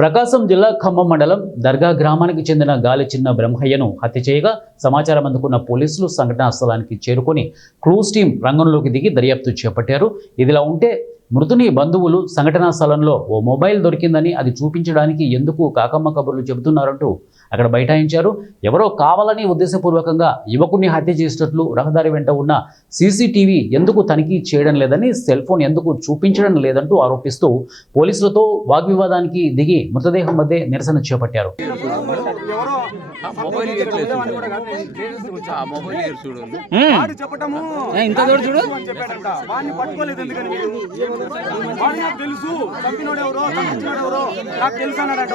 ప్రకాశం జిల్లా ఖమ్మం మండలం దర్గా గ్రామానికి చెందిన గాలి చిన్న బ్రహ్మయ్యను హత్య చేయగా సమాచారం అందుకున్న పోలీసులు సంఘటనా స్థలానికి చేరుకొని క్రూజ్ టీం రంగంలోకి దిగి దర్యాప్తు చేపట్టారు. ఇదిలా ఉంటే మృతుని బంధువులు సంఘటనా స్థలంలో ఓ మొబైల్ దొరికిందని అది చూపించడానికి ఎందుకు కాకమ్మ కబుర్లు చెబుతున్నారంటూ అక్కడ బైఠాయించారు. ఎవరో కావాలని ఉద్దేశపూర్వకంగా యువకుడిని హత్య చేసినట్లు రహదారి వెంట ఉన్న సీసీటీవీ ఎందుకు తనిఖీ చేయడం లేదని, సెల్ ఫోన్ ఎందుకు చూపించడం లేదంటూ ఆరోపిస్తూ పోలీసులతో వాగ్వివాదానికి దిగి మృతదేహం మధ్య నిరసన చేపట్టారు. తెలుసు చంపినోడెవరో నాకు తెలుసు అన్నాడు.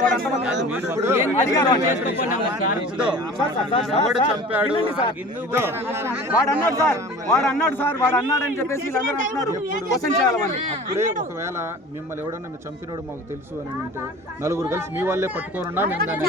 వాడు అన్నాడని చెప్పేసి వీళ్ళందరూ అంటున్నారు. క్వశ్చన్ చేయాలని అప్పుడే ఒకవేళ మిమ్మల్ని ఎవడన్నా మీరు చంపినోడు మాకు తెలుసు అని అంటే నలుగురు కలిసి మీ వాళ్ళే పట్టుకోనున్నా మేము దాన్ని